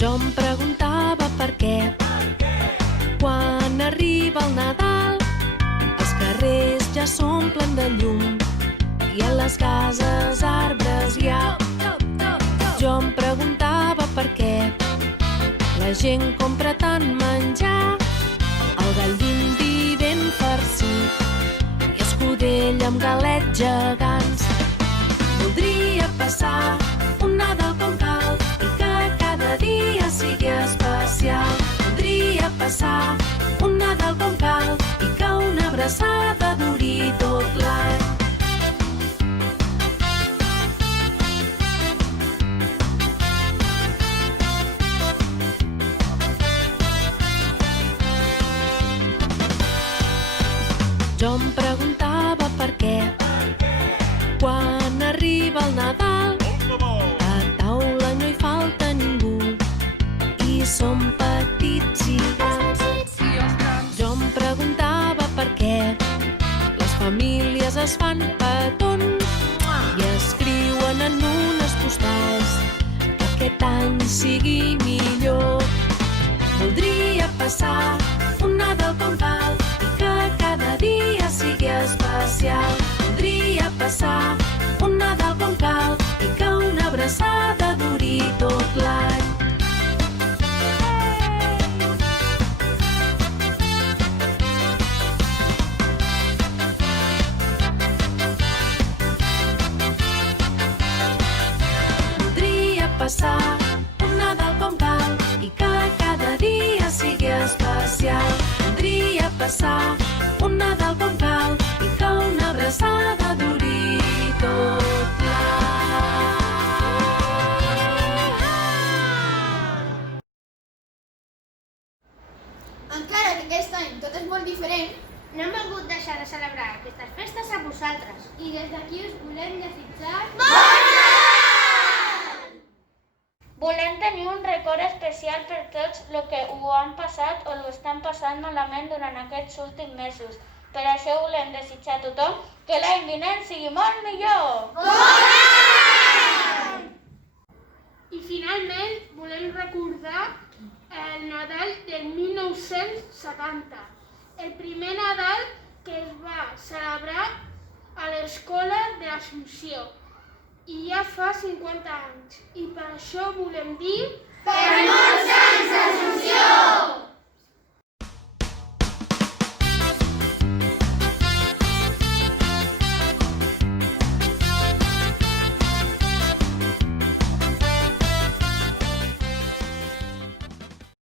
Jo em preguntava per què. Quan arriba el Nadal, els carrers ja s'omplen de llum i a les cases arbres hi ha. Jo em preguntava per què la gent compra tant menjar, el gall d'indi ben farcit i escudell amb galets gegants. Voldria passar un Nadal com cal i que cada dia sigui especial. Voldria passar un Nadal com cal i que una abraçada duri tot l'any. Jo em preguntava per què quan arriba el Nadal a taula no hi falta ningú i som petits i grans. Jo em preguntava per què les famílies es fan petons i escriuen en unes postals que aquest any sigui millor. Voldria passar un Nadal com cal i que cada dia sigui especial. Voldria passar un Nadal com cal i que una abraçada duri tot l'any. Voldria passar un Nadal com cal i que cada dia sigui especial. Voldria passar un Nadal com cal i que una abraçada duri tot l'any. Encara que aquest any tot és molt diferent, no hem volgut deixar de celebrar aquestes festes amb vosaltres. I des d'aquí us volem desitjar... Bon Nadal! Volem tenir un record especial per tots els que ho han passat o ho estan passant malament durant aquests últims mesos. Per això volem desitjar a tothom que l'any vinent sigui molt millor! Bon any! I finalment volem recordar el Nadal del 1970, el primer Nadal que es va celebrar a l'escola de l'Assumpció i ja fa 50 anys. I per això volem dir